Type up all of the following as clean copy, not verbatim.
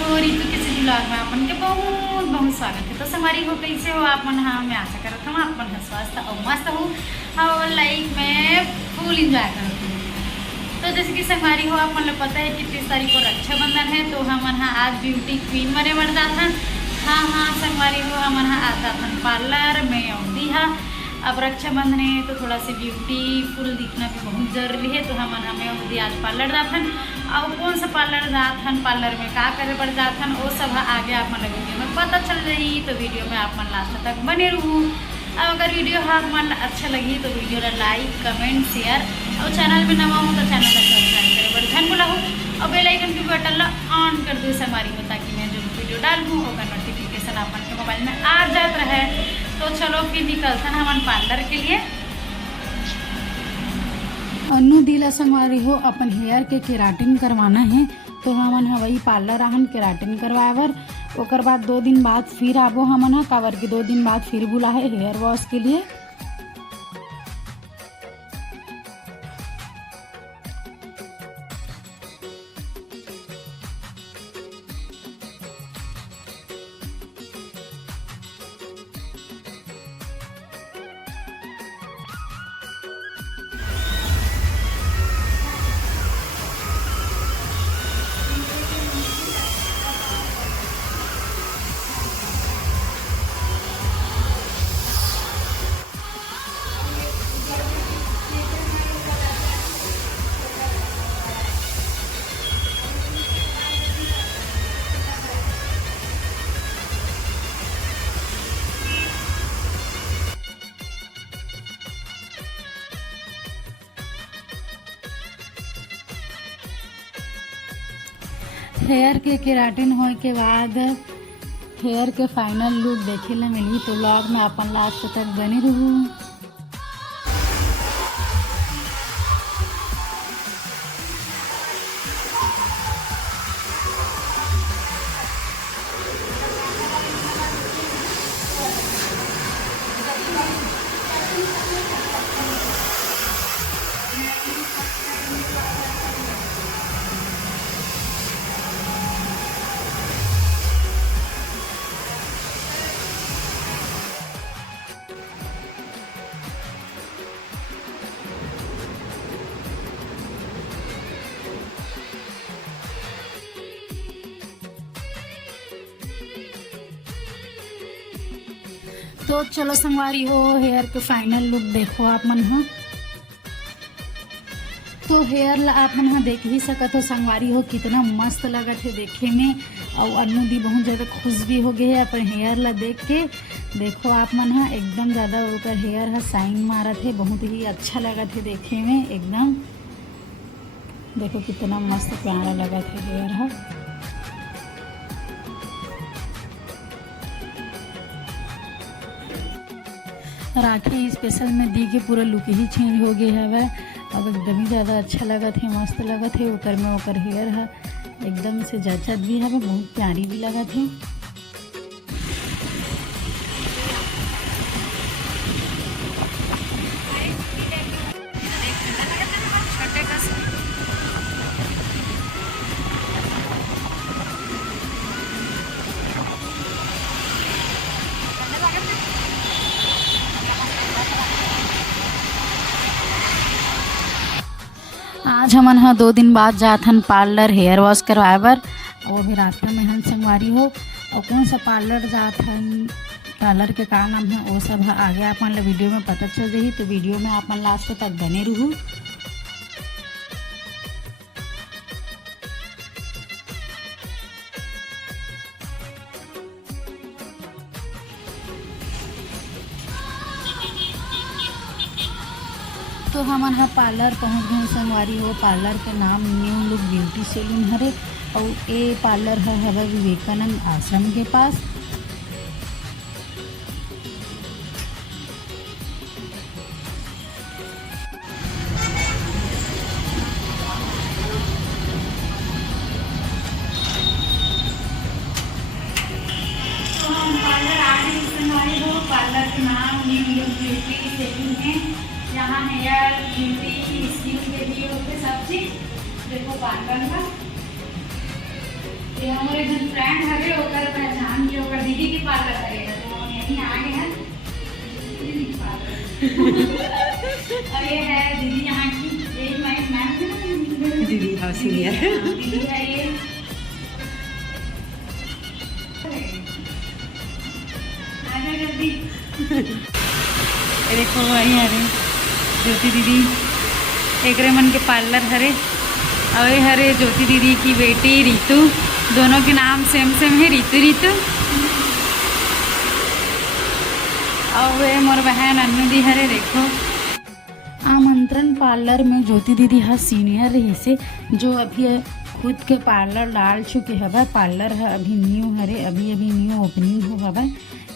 हो रितु के city blog में अपन के बहुत बहुत स्वागत है। तो संगवारी हो कैसे हो आप मन? हाँ मैं आशा करत हूँ आप मन स्वस्थ और मस्त हो और लाइफ में फुल इंजॉय करत हूँ। तो जैसे कि संगवारी हो आप मन पता है कि 30 तारीख को रक्षाबंधन है, तो हम हाँ आज ब्यूटी क्वीन मरे बढ़ जाता। हाँ संगवारी हो हम हाँ आता था पार्लर में औदी हा। अब रक्षाबंधन है तो थोड़ा सी ब्यूटीफुल दिखना भी बहुत ज़रूरी है, तो हम हमें औदी आज पार्लर जाथन। और कौन सा पार्लर जाथन, पार्लर में का करे बढ़ जाथन, वो सब आगे आप मन वीडियो में पता चल रही। तो वीडियो में आप मन लास्ट तक बने रहूँ। अब अगर वीडियो आप मन अच्छा लगी तो वीडियो ला लाइक कमेंट शेयर और चैनल में नवा हो तो चैनल को सब्सक्राइब करे बड़े धन बोला हो और बेल आइकन की बटन ला ऑन कर दो हमारी हो, ताकि मैं जो वीडियो डालूँ और नोटिफिकेशन अपन के मोबाइल में आ जाता रहे। तो चलो फिर निकलते हैं हम पार्लर के लिए। अन्नू दिला संगवारी हो अपन हेयर के केराटिन करवाना है, तो हमन हवई पार्लर आहन केराटिन करवावर। ओकर बाद 2 दिन बाद फिर आबो हमन कावर के 2 दिन बाद फिर बुला है हेयर वॉश के लिए। हेयर के केराटिन होए के बाद हेयर के फाइनल लुक देखे ला मिली, तो व्लॉग में अपन लास्ट तक बने रहूँ। तो चलो संगवारी हो हेयर के फाइनल लुक देखो आप मन हो। तो हेयर ला आप मन हाँ देख ही सकत हो संगवारी हो कितना मस्त लगत है देखे में। और अन्नू दी बहुत ज़्यादा खुश भी हो गए है अपन हेयर ला देख के। देखो आप मन हाँ एकदम ज़्यादा ऊपर हेयर हा साइन मारत है, बहुत ही अच्छा लगत है देखे में एकदम। देखो कितना मस्त प्यारा लगत है हेयर हा। राखी स्पेशल में दी के पूरा लुक ही चेंज हो गया है। अब एकदम ही ज़्यादा अच्छा लगत है, मस्त लगत है। ओकर में ओकर हेयर है एकदम से जचत भी है, बहुत प्यारी भी लगत है। आज हमन हाँ 2 दिन बाद जाथन पार्लर हेयर वॉश करवाए बर, वो भी रास्ता में हम संगवारी हो। और कौन सा पार्लर जाथन, पार्लर के का नाम है, वो सब आगे अपन ला वीडियो में पता चल रही। तो वीडियो में अपन लास्ट तक बने रहूँ। तो हमन हाँ पार्लर पहुँच गए संगवारी हो। पार्लर के नाम न्यू लुक ब्यूटी सैलून हरे और ये पार्लर है विवेकानंद आश्रम के पास। तो हम पार्लर आ गए संगवारी हो। पार्लर का नाम न्यू लुक ब्यूटी सैलून है। यहाँ हेयर ब्यूटी स्किन के लिए होते सब चीज। देखो पार्लर का ये हमारे घर फ्रेंड हवे ओकर पहचान के ओकर दीदी के पार्लर करेगा तो हम यहीं आ गए हैं दीदी के पार्लर। और ये है दीदी यहाँ की एक मैम दीदी हाँ सीनियर दीदी है ये। आजा जल्दी। ये देखो वही हरे ज्योति दीदी एक मन के पार्लर हरे और ये हरे ज्योति दीदी की बेटी रितु, दोनों के नाम सेम सेम है रितु। और वे मोर बहन अन्नू दी हरे देखो। आमंत्रण पार्लर में ज्योति दीदी हा सीनियर रही से जो अभी खुद के पार्लर डाल चुके हवा। पार्लर है अभी न्यू हरे, अभी न्यू ओपनिंग हो हवा।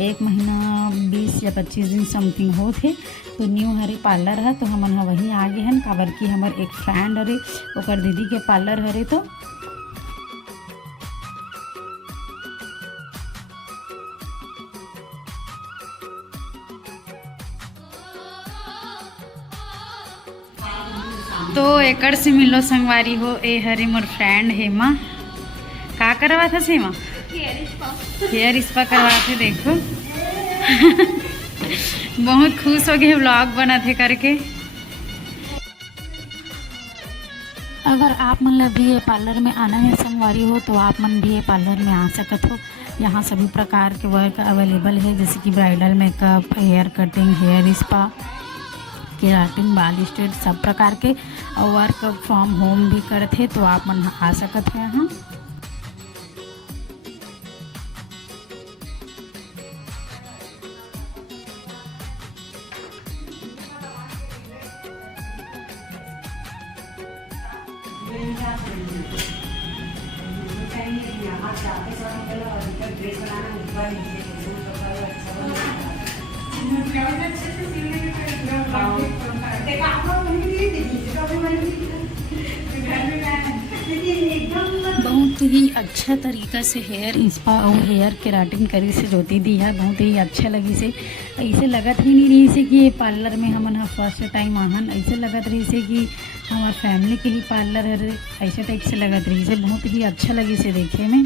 1 महीना 20 या 25 दिन समथिंग हो थे तो न्यू हरे पार्लर है तो हमन हा वहीं आगे हैं काबर की हमर एक फ्रेंड हरे ओकर दीदी के पार्लर हरे तो एकड़ से मिलो संगवारी हो। ए हरे मोर फ्रेंड हेमा का करवा था हेमा हेयर स्पा करवा थे देखो। बहुत खुश हो गए व्लॉग बना थे करके। अगर आप मन ला भी ये पार्लर में आना है संगवारी हो तो आप मन भी ये पार्लर में आ सकत हो। यहाँ सभी प्रकार के वर्क अवेलेबल है जैसे कि bridal makeup, hair cutting, hair spa, keratin, बाल स्ट्रेट सब प्रकार के और वर्क फ्रॉम होम भी करते तो आप मन आ सकत है यहाँ। बहुत ही अच्छा तरीका से हेयर स्पा और हेयर केराटिन करी से ज्योति दी है। बहुत ही अच्छा लगी से ऐसे लगत ही नहीं रही से कि ये पार्लर में हमन हा फर्स्ट टाइम आहन। ऐसे लगत रही से कि हमार फैमिली के ही पार्लर है, ऐसे टाइप से लगत रही से। बहुत ही अच्छा लगी से देखे में।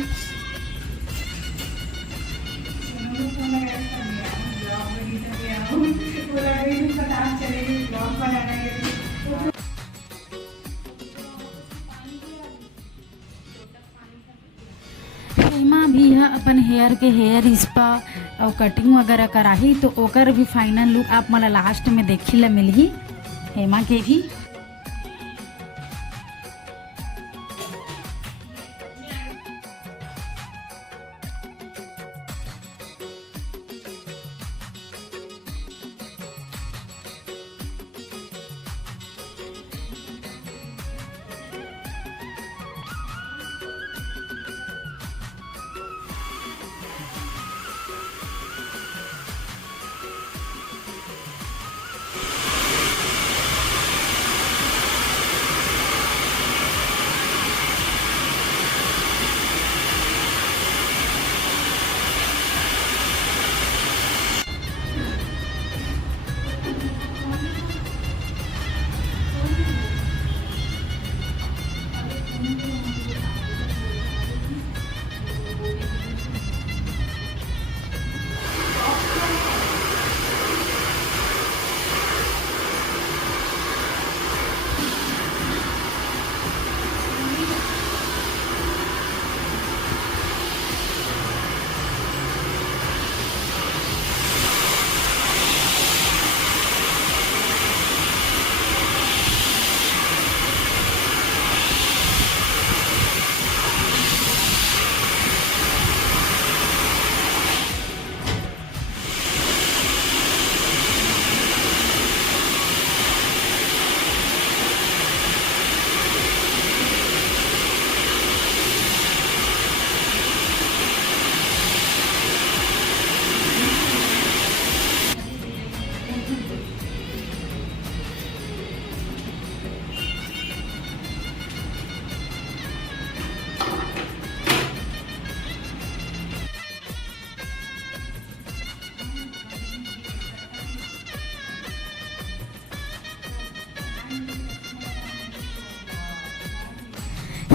हेमा भी है अपन हेयर के हेयर स्पा और कटिंग वगैरह कराही तो ओकर भी फाइनल लुक आप मला लास्ट में देखी ला मिलही हेमा के भी।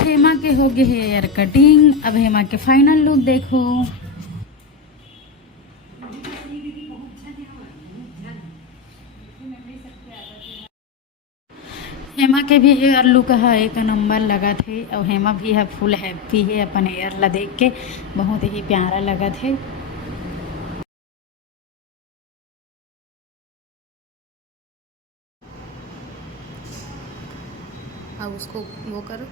हेमा के हो गए हेयर कटिंग। अब हेमा के फाइनल लुक देखो। हेमा के भी हेयर लुक है एक नंबर लगा थे और हेमा भी है फुल हैप्पी है अपन हेयर ला देख के, बहुत ही प्यारा लगा थे। अब उसको वो करो।